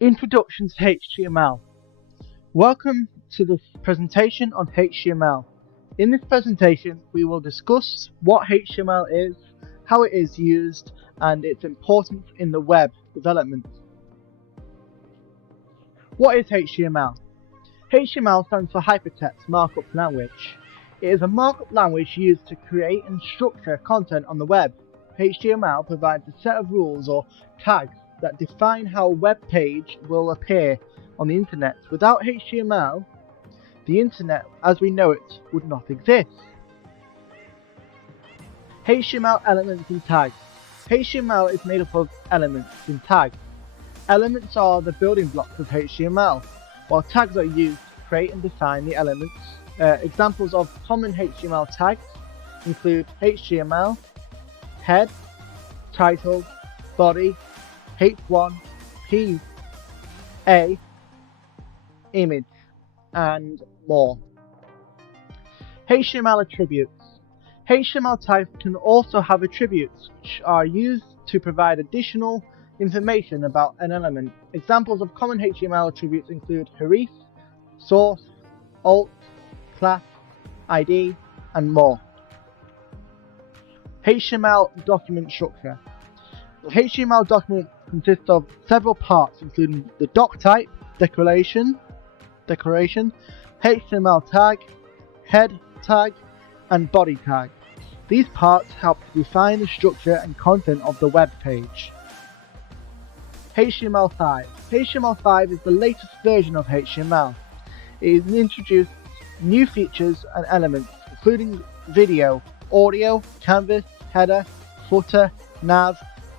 Introduction to HTML. Welcome to this presentation on HTML. In this presentation, we will discuss what HTML is, how it is used, and its importance in the web development. What is HTML? HTML stands for Hypertext Markup Language. It is a markup language used to create and structure content on the web. HTML provides a set of rules or tags that define how a web page will appear on the internet. Without HTML, the internet as we know it would not exist. HTML elements and tags. HTML is made up of elements and tags. Elements are the building blocks of HTML, while tags are used to create and define the elements. Examples of common HTML tags include HTML, head, title, body, H1, P, A, image, and more. HTML attributes. HTML types can also have attributes which are used to provide additional information about an element. Examples of common HTML attributes include href, source, alt, class, ID, and more. HTML document structure. The HTML document consists of several parts including the doc type, declaration, HTML tag, head tag, and body tag. These parts help to define the structure and content of the web page. HTML5. HTML5 is the latest version of HTML. It introduced new features and elements including video, audio, canvas, header, footer, nav,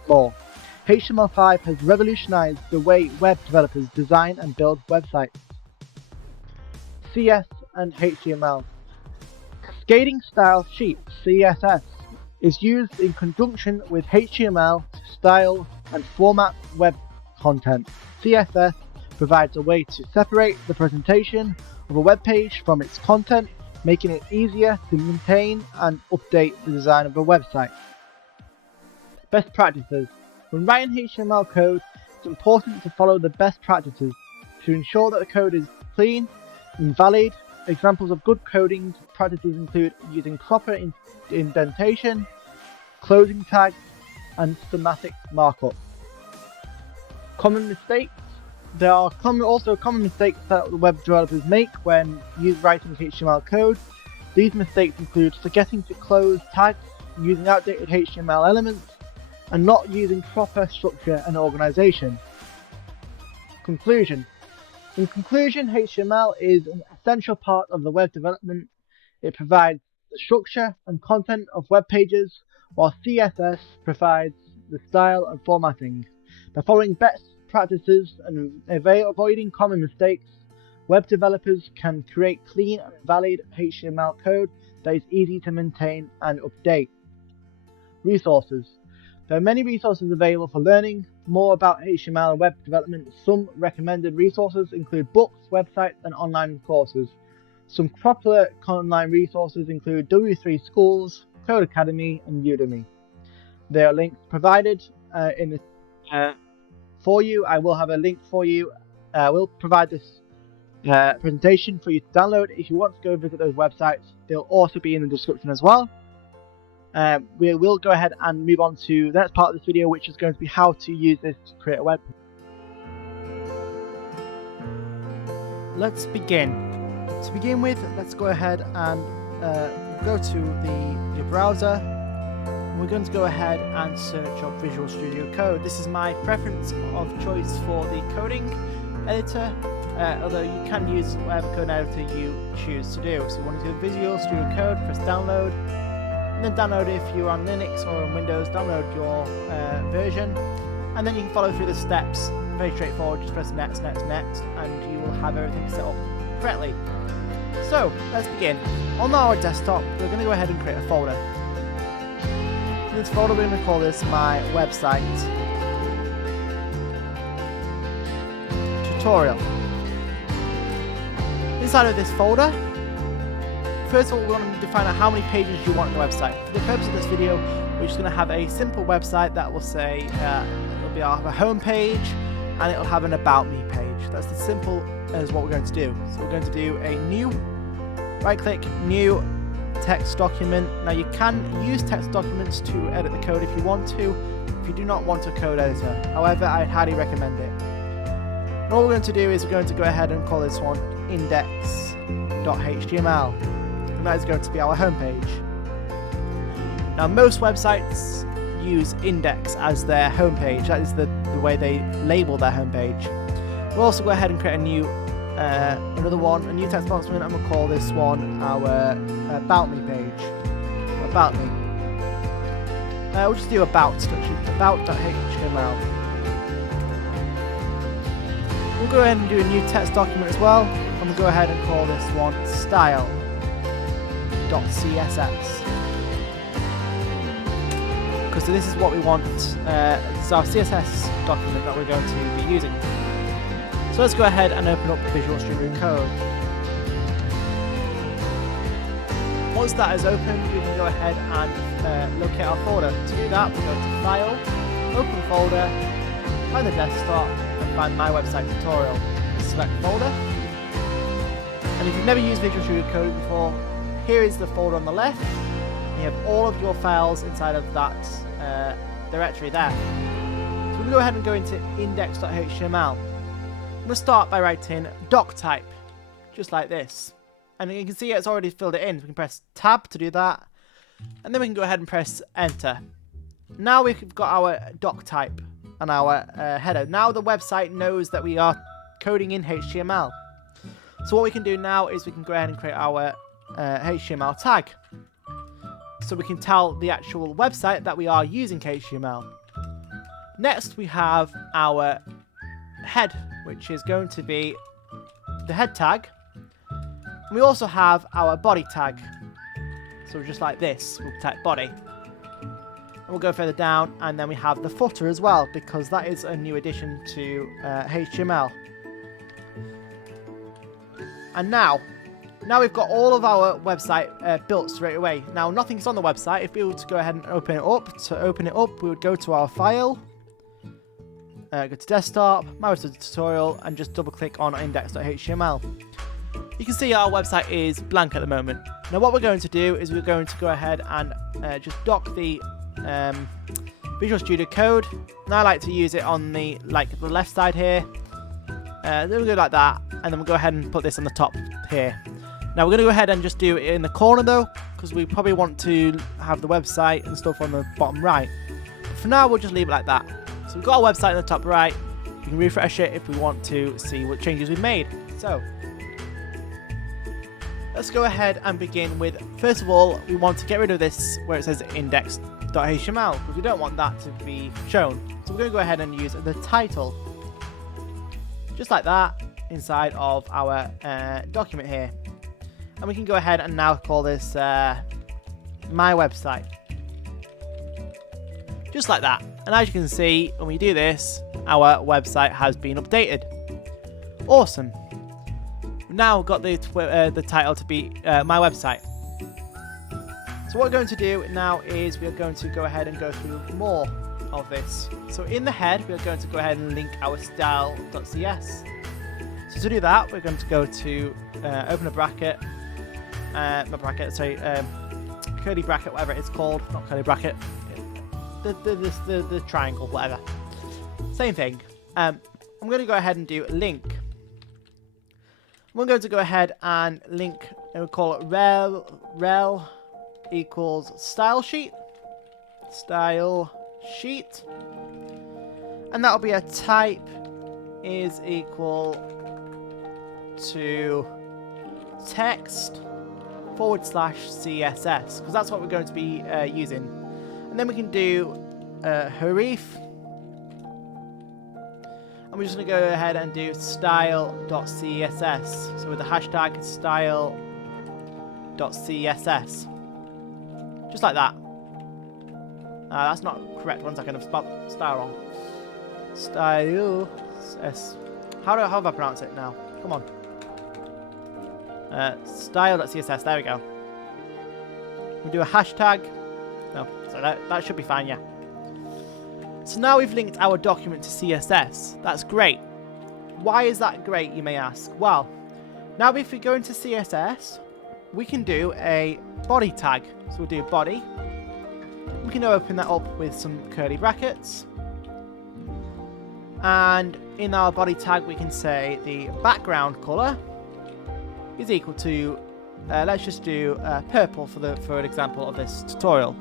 more. HTML5 has revolutionized the way web developers design and build websites. CS and HTML. Cascading Style Sheet (CSS) is used in conjunction with HTML to style and format web content. CSS provides a way to separate the presentation of a web page from its content, making it easier to maintain and update the design of a website. Best practices. When writing HTML code, it's important to follow the best practices to ensure that the code is clean and valid. Examples of good coding practices include using proper indentation, closing tags, and schematic markup. Common mistakes. There are also common mistakes that web developers make when writing HTML code. These mistakes include forgetting to close tags, using outdated HTML elements, and not using proper structure and organization. Conclusion. In conclusion, HTML is an essential part of the web development. It provides the structure and content of web pages, while CSS provides the style and formatting. By following best practices and avoiding common mistakes, web developers can create clean and valid HTML code that is easy to maintain and update. Resources. There are many resources available for learning more about HTML and web development. Some recommended resources include books, websites, and online courses. Some popular online resources include W3 Schools, Code Academy, and Udemy. There are links provided in this for you. I will have a link for you. I will provide this presentation for you to download. If you want to go visit those websites, they'll also be in the description as well. We will go ahead and move on to the next part of this video, which is going to be how to use this to create a web page. Let's begin. To begin with, let's go ahead and go to your browser. We're going to go ahead and search up Visual Studio Code. This is my preference of choice for the coding editor, although you can use whatever code editor you choose to do. So you want to go to Visual Studio Code, press download. And then download if you're on Linux or on Windows, download your version, and then you can follow through the steps. Very straightforward, just press next, and you will have everything set up correctly. So, let's begin. On our desktop, we're going to go ahead and create a folder. In this folder, we're going to call this my website tutorial. Inside of this folder, first of all, we want to define out how many pages you want on the website. For the purpose of this video, we're just going to have a simple website that will say, it'll be our home page, and it'll have an About Me page. That's as simple as what we're going to do. So we're going to do a new, right-click, new text document. Now you can use text documents to edit the code if you want to, if you do not want a code editor. However, I'd highly recommend it. And all we're going to do is we're going to go ahead and call this one index.html, and that is going to be our homepage. Now most websites use index as their homepage. That is the way they label their homepage. We'll also go ahead and create a new another one, a new text document, and we'll call this one our About Me page. About Me. We'll just do about.html. We'll go ahead and do a new text document as well, and we'll go ahead and call this one style.css. Because this is what we want. This is our CSS document that we're going to be using. So let's go ahead and open up Visual Studio Code. Once that is opened, we can go ahead and locate our folder. To do that, we'll go to File, Open Folder, find the desktop, and find My Website Tutorial. Select Folder. And if you've never used Visual Studio Code before, here is the folder on the left. You have all of your files inside of that directory there. So we'll go ahead and go into index.html. We'll start by writing doc type, just like this. And you can see it's already filled it in. We can press tab to do that. And then we can go ahead and press enter. Now we've got our doc type and our header. Now the website knows that we are coding in HTML. So what we can do now is we can go ahead and create our HTML tag. So we can tell the actual website that we are using HTML. Next we have our head, which is going to be the head tag. And we also have our body tag. So just like this, we'll type body. And we'll go further down, and then we have the footer as well, because that is a new addition to HTML. And now we've got all of our website built straight away. Now nothing's on the website. If we were to go ahead and open it up, we would go to our file, go to desktop, My Website Tutorial, and just double click on index.html. You can see our website is blank at the moment. Now what we're going to do is we're going to go ahead and just dock the Visual Studio Code. And I like to use it on the left side here. Then we'll go like that, and then we'll go ahead and put this on the top here. Now we're going to go ahead and just do it in the corner though, because we probably want to have the website and stuff on the bottom right. But for now, we'll just leave it like that. So we've got our website in the top right. We can refresh it if we want to see what changes we've made. So let's go ahead and begin with, first of all, we want to get rid of this where it says index.html, because we don't want that to be shown. So we're going to go ahead and use the title, just like that, inside of our document here. And we can go ahead and now call this My Website. Just like that. And as you can see, when we do this, our website has been updated. Awesome. We've now got the title to be My Website. So what we're going to do now is we're going to go ahead and go through more of this. So in the head, we're going to go ahead and link our style.cs. So to do that, we're going to go to open a bracket, curly bracket, whatever it's called, not curly bracket, the triangle, whatever. Same thing. I'm going to go ahead and do link. We're going to go ahead and link, and we'll call it rel equals style sheet, and that'll be a type is equal to text /CSS, because that's what we're going to be using. And then we can do href, and we're just going to go ahead and do style.css, so with the hashtag style.css, just like that. That's not correct. 1 second, I've spelled style wrong. Style. How have I pronounce it now? Come on. Style.css. There we go. We'll do a hashtag. No, so that should be fine. Yeah. So now we've linked our document to CSS. That's great. Why is that great, you may ask? Well, now if we go into CSS, we can do a body tag. So we'll do body. We can open that up with some curly brackets. And in our body tag, we can say the background color is equal to, let's just do purple for an example of this tutorial.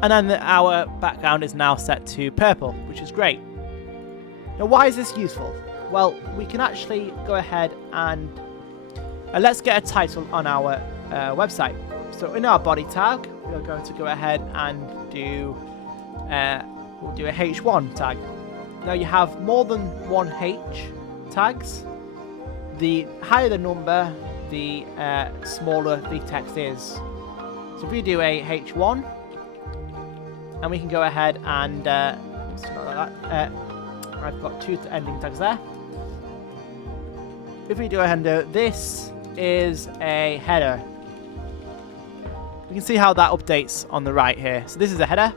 And then our background is now set to purple, which is great. Now, why is this useful? Well, we can actually go ahead and let's get a title on our website. So in our body tag, we're going to go ahead and do we'll do a H1 tag. Now you have more than one H tags. The higher the number, the smaller the text is. So if we do a H1, and we can go ahead and I've got two ending tags there. If we do a header, this is a header. We can see how that updates on the right here. So this is a header.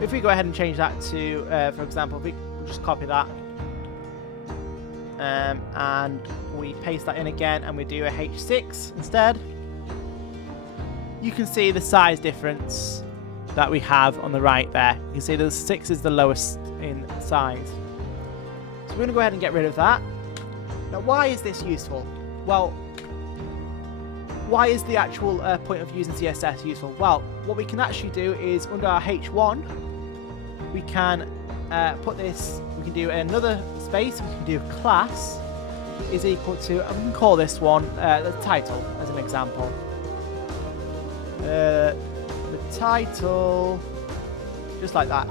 If we go ahead and change that to, for example, we'll just copy that. And we paste that in again and we do a H6 instead. You can see the size difference that we have on the right there. You can see the 6 is the lowest in size. So we're going to go ahead and get rid of that. Now, why is this useful? Well, why is the actual point of using CSS useful? Well, what we can actually do is under our H1, we can put this, we can do another space, we can do class is equal to, I'm going to call this one the title as an example. The title, just like that.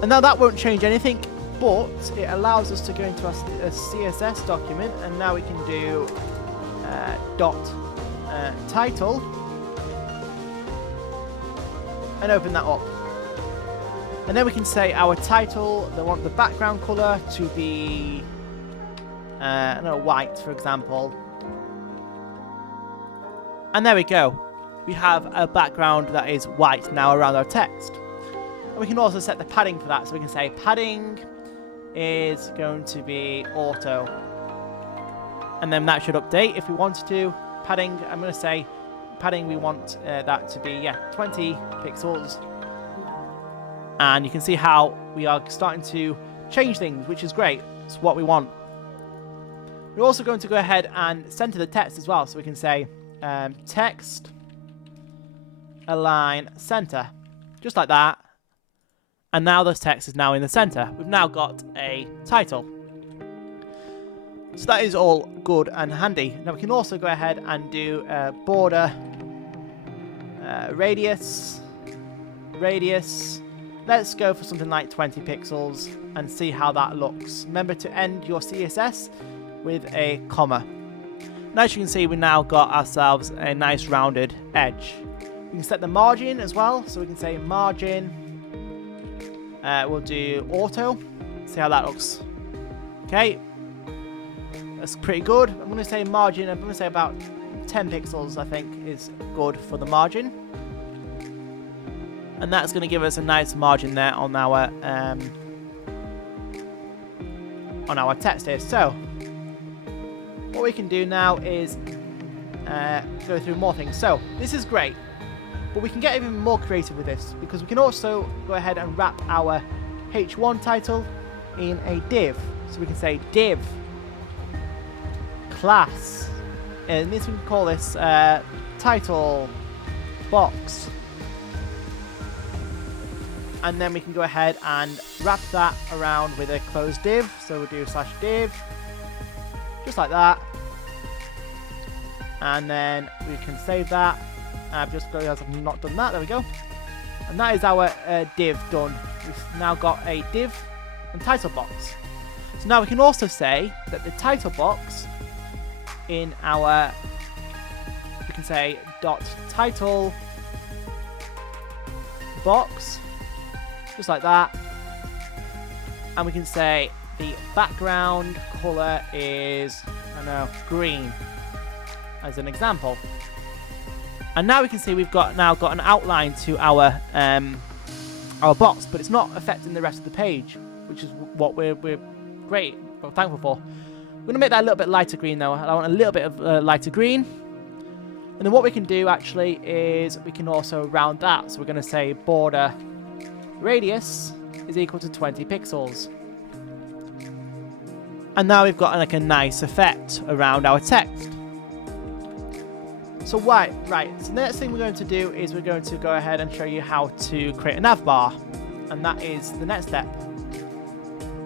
And now that won't change anything, but it allows us to go into a CSS document, and now we can do dot title and open that up. And then we can say our title, they want the background color to be I don't know, white, for example. And there we go. We have a background that is white now around our text. And we can also set the padding for that. So we can say padding is going to be auto. And then that should update if we wanted to. Padding, I'm going to say padding, we want that to be 20 pixels. And you can see how we are starting to change things, which is great. It's what we want. We're also going to go ahead and center the text as well. So we can say text align center, just like that. And now this text is now in the center. We've now got a title. So that is all good and handy. Now we can also go ahead and do border radius. Let's go for something like 20 pixels and see how that looks. Remember to end your CSS with a comma. Now, as you can see, we now got ourselves a nice rounded edge. We can set the margin as well, so we can say margin. We'll do auto. See how that looks. Okay, that's pretty good. I'm going to say margin. I'm going to say about 10 pixels. I think is good for the margin, and that's going to give us a nice margin there on our text here. So what we can do now is go through more things. So this is great, but we can get even more creative with this, because we can also go ahead and wrap our H1 title in a div. So we can say div class, and this we can call this title box, and then we can go ahead and wrap that around with a closed div. So we'll do /div, just like that, and then we can save that. I've just realized I've not done that. There we go. And that is our div done. We've now got a div and title box. So now we can also say that the title box in our, we can say dot title box, just like that. And we can say the background color is, I don't know, green, as an example. And now we can see we've got an outline to our our box, but it's not affecting the rest of the page, which is what we're thankful for. We're going to make that a little bit lighter green though. I want a little bit of lighter green. And then what we can do actually is we can also round that. So we're going to say border radius is equal to 20 pixels. And now we've got like a nice effect around our text. So right, so the next thing we're going to do is we're going to go ahead and show you how to create a nav bar. And that is the next step.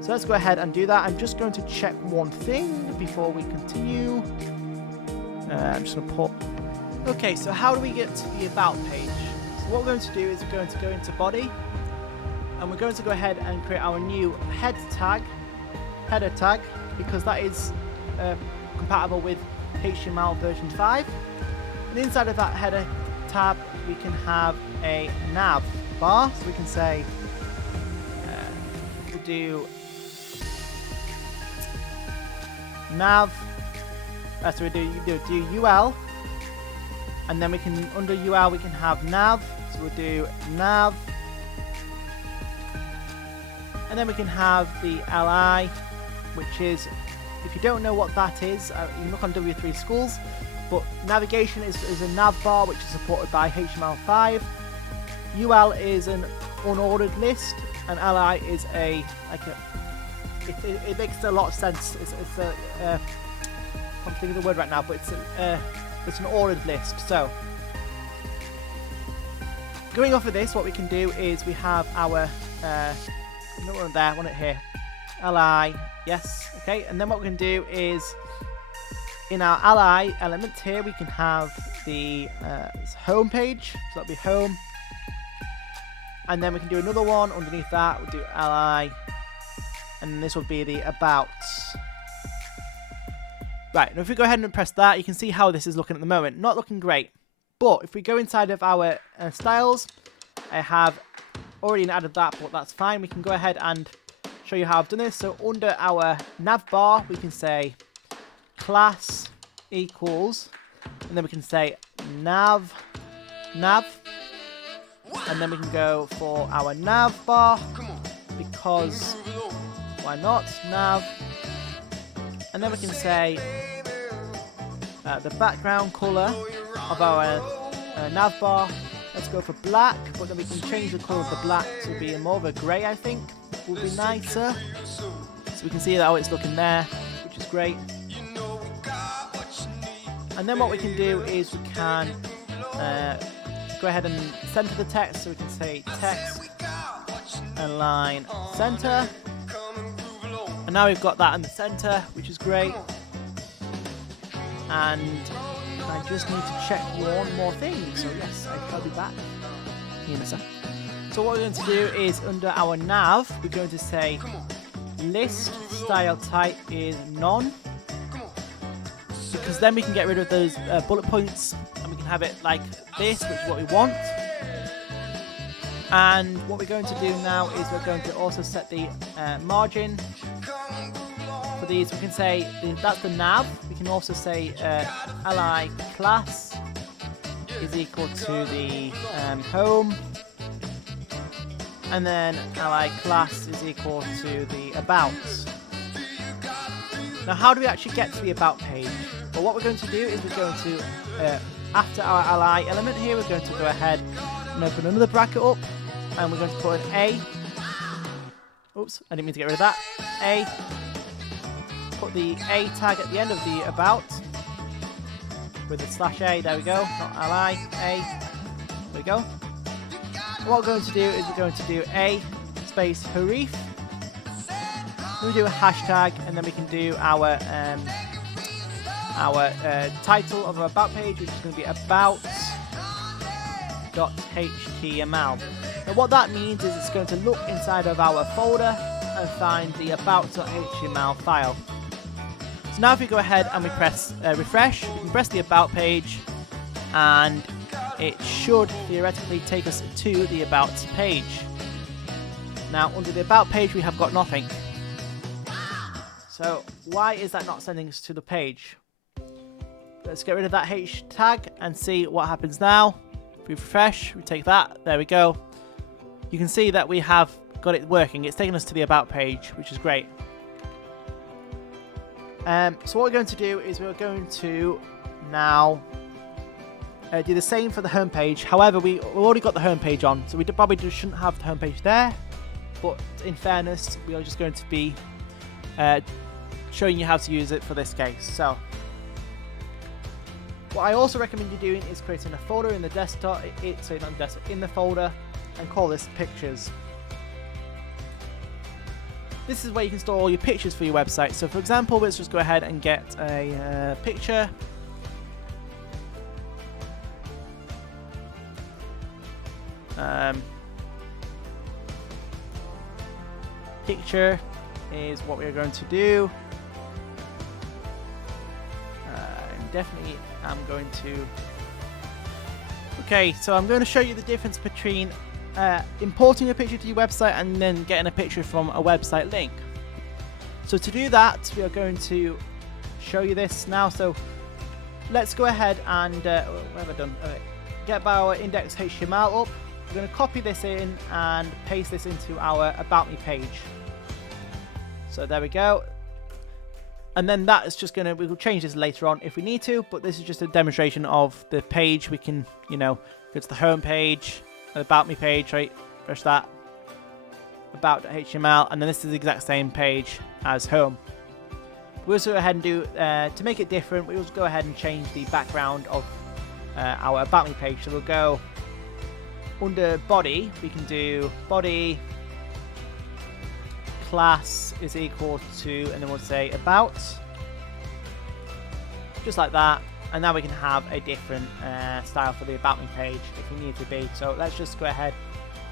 So let's go ahead and do that. I'm just going to check one thing before we continue. I'm just going to put... Okay, so how do we get to the about page? So what we're going to do is we're going to go into body. And we're going to go ahead and create our new header tag, because that is compatible with HTML version 5. And inside of that header tab, we can have a nav bar. So we can say, we'll do nav, so we do UL, and then we can, under UL, we can have nav, so we'll do nav, and then we can have the LI, which is, if you don't know what that is, you can look on W3 Schools, but navigation is a nav bar which is supported by HTML5. UL is an unordered list, and LI is it makes a lot of sense. It's a I can't think of the word right now, but it's an ordered list. So going off of this, what we can do is we have our no one there, one it here, LI, yes, okay, and then what we can do is in our LI element here we can have the home page, so that'll be home, and then we can do another one underneath that. We'll do LI, and this will be the about. Right, and if we go ahead and press that, you can see how this is looking at the moment. Not looking great, but if we go inside of our styles, I have already added that, but that's fine. We can go ahead and show you how I've done this. So under our nav bar, we can say class equals, and then we can say nav, and then we can go for our nav bar, because why not, nav, and then we can say the background color of our nav bar, let's go for black, but then we can change the color of the black to be more of a grey, I think would be nicer. So we can see how it's looking there, which is great. And then what we can do is we can go ahead and center the text, so we can say text align center, and now we've got that in the center, which is great. And I just need to check one more thing, so yes, I'll be back in a second. So what we're going to do is under our nav, we're going to say list style type is none, because then we can get rid of those bullet points and we can have it like this, which is what we want. And what we're going to do now is we're going to also set the margin for these. We can say that's the nav. We can also say li class is equal to the home, and then li class is equal to the about. Now how do we actually get to the about page? Well, what we're going to do is we're going to, after our li element here, we're going to go ahead and open another bracket up, and we're going to put an A. Oops, I didn't mean to get rid of that. A. Put the A tag at the end of the about with the slash A. There we go. Not li. A. There we go. What we're going to do is we're going to do A space href. We do a hashtag, and then we can do our title of our about page, which is going to be about.html. Now what that means is it's going to look inside of our folder and find the about.html file. So now if we go ahead and we press refresh, we can press the about page, and it should theoretically take us to the about page. Now under the about page we have got nothing. So why is that not sending us to the page? Let's get rid of that H tag and see what happens now. If we refresh, we take that, there we go. you can see that we have got it working. It's taken us to the About page, which is great. So what we're going to do is we're going to now do the same for the home page. However, we've already got the home page on, so we probably shouldn't have the home page there. But in fairness, we are just going to be showing you how to use it for this case. So what I also recommend you doing is creating a folder in the desktop, sorry, not desktop, in the folder, and call this pictures. This is where you can store all your pictures for your website. So for example, let's just go ahead and get a picture. Picture is what we're going to do. Definitely I'm going to... Okay, so I'm going to show you the difference between importing a picture to your website and then getting a picture from a website link. So to do that, we are going to show you this now. So let's go ahead and what have I done? Okay. Get our index HTML up. We're going to copy this in and paste this into our About Me page. So there we go. And then that is just going to, we will change this later on if we need to, but this is just a demonstration of the page. We can, you know, go to the home page, About Me page, right? Press that, about.html, and then this is the exact same page as home. We'll also go ahead and do, to make it different, we will go ahead and change the background of our About Me page. So we'll go under body, we can do body class is equal to, and then we'll say about, just like that. And now we can have a different style for the About Me page if we need to be. So let's just go ahead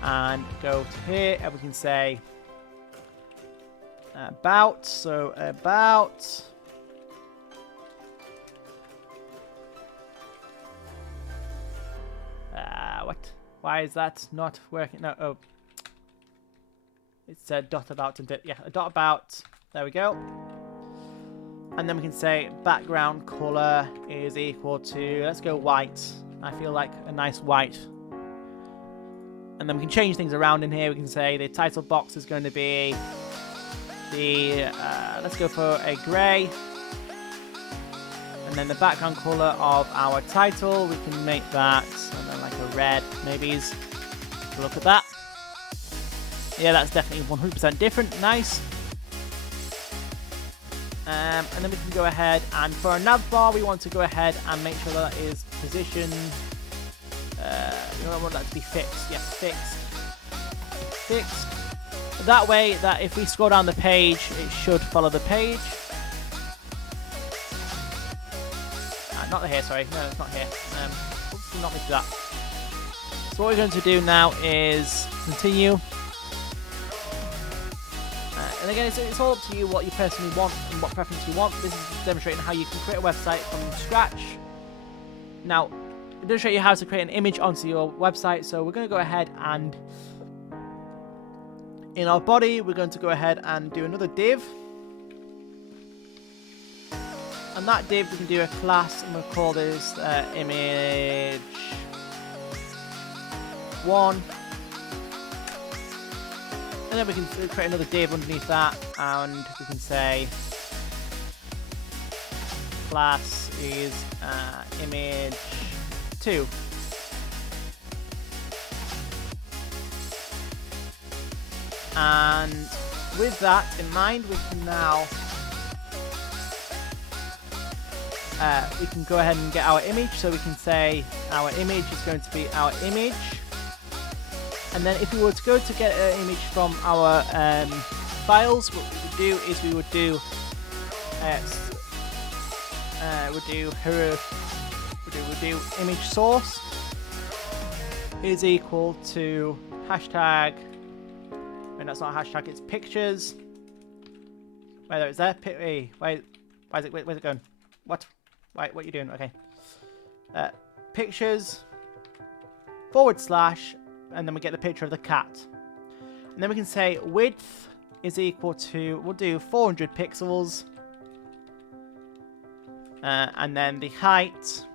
and go to here, and we can say about. So about. What? Why is that not working? No. Oh. It's a dot about, yeah, a dot about. There we go. And then we can say background color is equal to, let's go white. I feel like a nice white. And then we can change things around in here. We can say the title box is going to be the, let's go for a gray. And then the background color of our title, we can make that, and then like a red, maybe. Look at that. Yeah, that's definitely 100% different. Nice. And then we can go ahead, and for our nav bar, we want to go ahead and make sure that is positioned. We don't want that to be fixed. Yes, fixed. Fixed. That way, that if we scroll down the page, it should follow the page. Not here, sorry. No, it's not here. Oops, not miss that. So what we're going to do now is continue. And again, it's all up to you what you personally want and what preference you want. This is demonstrating how you can create a website from scratch. Now, it does show you how to create an image onto your website. So we're going to go ahead and in our body, we're going to go ahead and do another div. And that div, we can do a class, and we'll call this image 1. And then we can create another div underneath that, and we can say class is image 2. And with that in mind, we can now we can go ahead and get our image. So we can say our image is going to be our image. And then if we were to go to get an image from our files, what we would do is we would do image source is equal to hashtag, and that's not a hashtag, it's pictures. Wait, is there? Wait, why is it? Where's it going? What? Right, what are you doing? Okay. Pictures / and then we get the picture of the cat. And then we can say width is equal to, we'll do 400 pixels. And then the height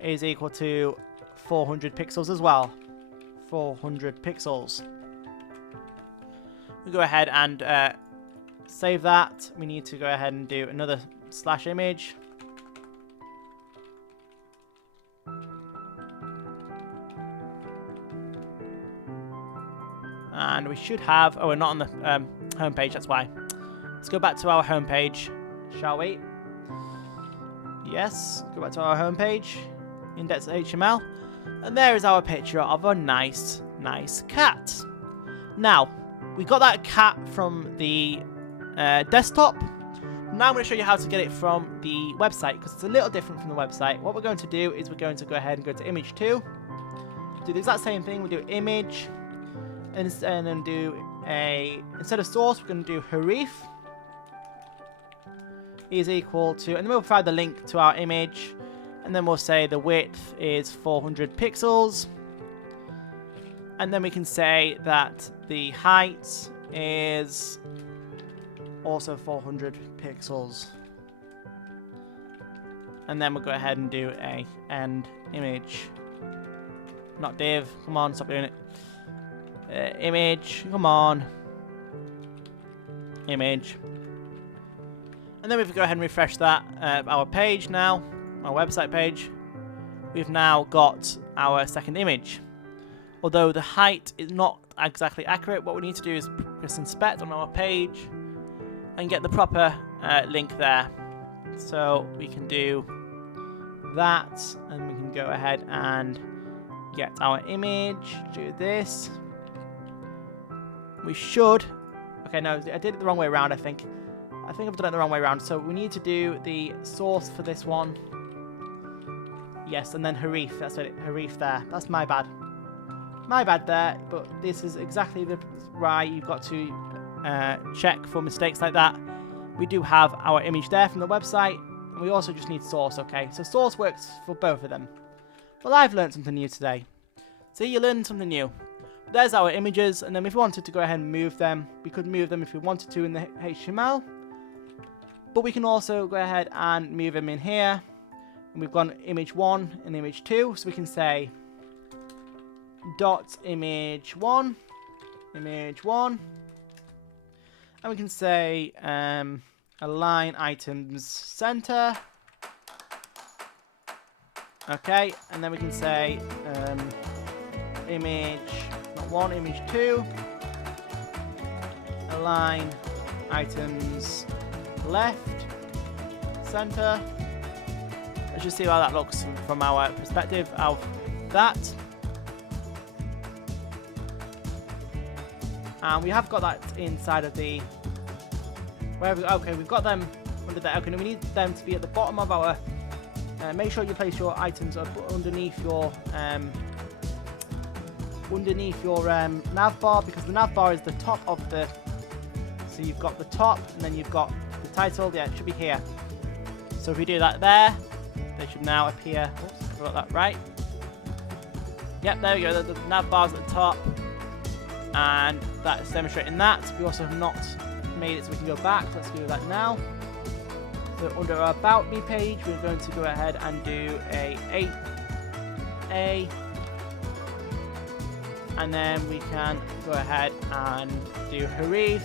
is equal to 400 pixels as well. 400 pixels. We go ahead and save that. We need to go ahead and do another slash image. And we should have, oh, we're not on the home page, that's why. Let's go back to our home page, shall we? Yes, go back to our home page, index.html, and there is our picture of a nice cat. Now, we got that cat from the desktop. Now I'm going to show you how to get it from the website, because it's a little different from the website. What we're going to do is we're going to go ahead and go to image 2. Do the exact same thing. We'll do image, and then do instead of source, we're going to do href is equal to, and then we'll provide the link to our image, and then we'll say the width is 400 pixels, and then we can say that the height is also 400 pixels, and then we'll go ahead and do a end image, not div, come on, stop doing it. Image, come on, image, and then we go ahead and refresh that our page now, our website page. We've now got our second image. Although the height is not exactly accurate, what we need to do is press inspect on our page and get the proper link there. So we can do that, and we can go ahead and get our image, do this. We should, okay, no, I did it the wrong way around, I think I've done it the wrong way around. So we need to do the source for this one. Yes, and then href, that's it, href there. That's my bad. My bad there, but this is exactly the right. You've got to check for mistakes like that. We do have our image there from the website, and we also just need source, okay? So source works for both of them. Well, I've learned something new today. See, you learned something new. There's our images, and then if we wanted to go ahead and move them, we could move them if we wanted to in the HTML. But we can also go ahead and move them in here. And we've got image 1 and image 2, so we can say dot image 1, and we can say align items center. Okay, and then we can say image not 1, image 2, align items left center. Let's just see how that looks from our perspective of that. And we have got that inside of the, okay, we've got them under there. Okay, now we need them to be at the bottom of our, make sure you place your items underneath your nav bar, because the nav bar is the top of the, so you've got the top and then you've got the title. Yeah, it should be here. So if we do that there, they should now appear. Oops, I got that right. Yep, there we go. The nav bar's at the top, and that's demonstrating that. We also have not made it so we can go back. Let's do that now. So under our About Me page, we're going to go ahead and do a and then we can go ahead and do href,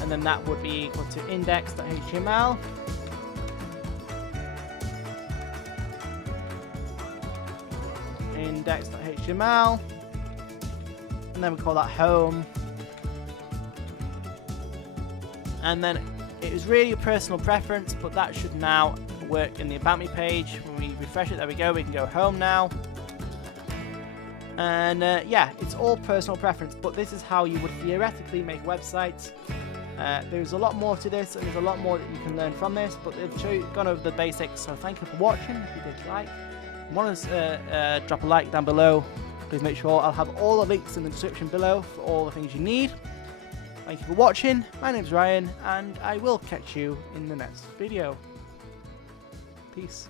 and then that would be equal to index.html. Index.html, and then we call that home. And then it is really a personal preference, but that should now work in the About Me page. When we refresh it, there we go, we can go home now. And yeah, it's all personal preference, but this is how you would theoretically make websites. There's a lot more to this, and there's a lot more that you can learn from this, but they've gone over the basics, so thank you for watching. If you did like, want to drop a like down below, please make sure I'll have all the links in the description below for all the things you need. Thank you for watching. My name's Ryan, and I will catch you in the next video. Peace.